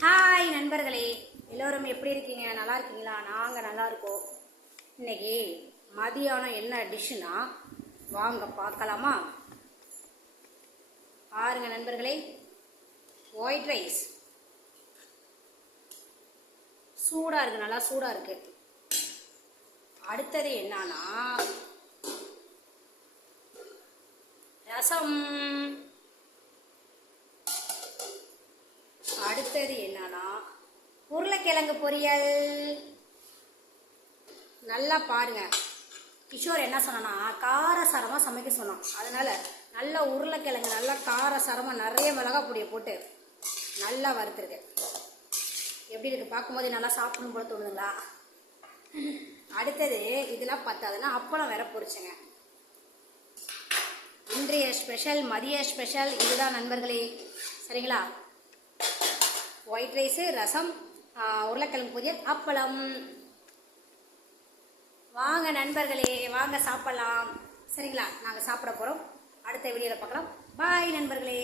Hi நண்பர்களே. எல்லோரும் எப்படி இருக்கீங்க? நல்லா இருக்கீங்களா? நாங்கள் நல்லா இருக்கோம். இன்னைக்கு மதியானம் என்ன டிஷ்ஷுனா வாங்க பார்க்கலாமா? பாருங்க நண்பர்களே. ஒயிட் ரைஸ் சூடாக இருக்கு நல்லா சூடாக இருக்கு. அடுத்தது என்னன்னா ரசம். என்னன்னா உருளைக்கிழங்கு பொரியல். நல்லா பாருங்க. கிஷோர் என்ன சொன்னா காரசாரமாக சமைக்க சொன்னான். அதனால நல்லா உருளைக்கிழங்கு நல்லா காரசாரமாக நிறைய மிளகாய் பொடியை போட்டு நல்லா வறுத்துருக்கு. எப்படி இருக்கு? பார்க்கும்போது நல்லா சாப்பிடணும் போல தோணுதுங்களா? அடுத்தது இதெல்லாம் பத்தாதுன்னா அப்பளம் வேற பொரிச்சேங்க. இன்றைய ஸ்பெஷல் மதிய ஸ்பெஷல் இதுதான் நண்பர்களே. சரிங்களா? ஒயிட் ரைஸு ரசம் உருளைக்கிழங்கு பொரியல் அப்பளம். வாங்க நண்பர்களே வாங்க சாப்பிடலாம். சரிங்களா? நாங்கள் சாப்பிட போகிறோம் அடுத்த வீடியோவில் பார்க்கலாம். பாய் நண்பர்களே.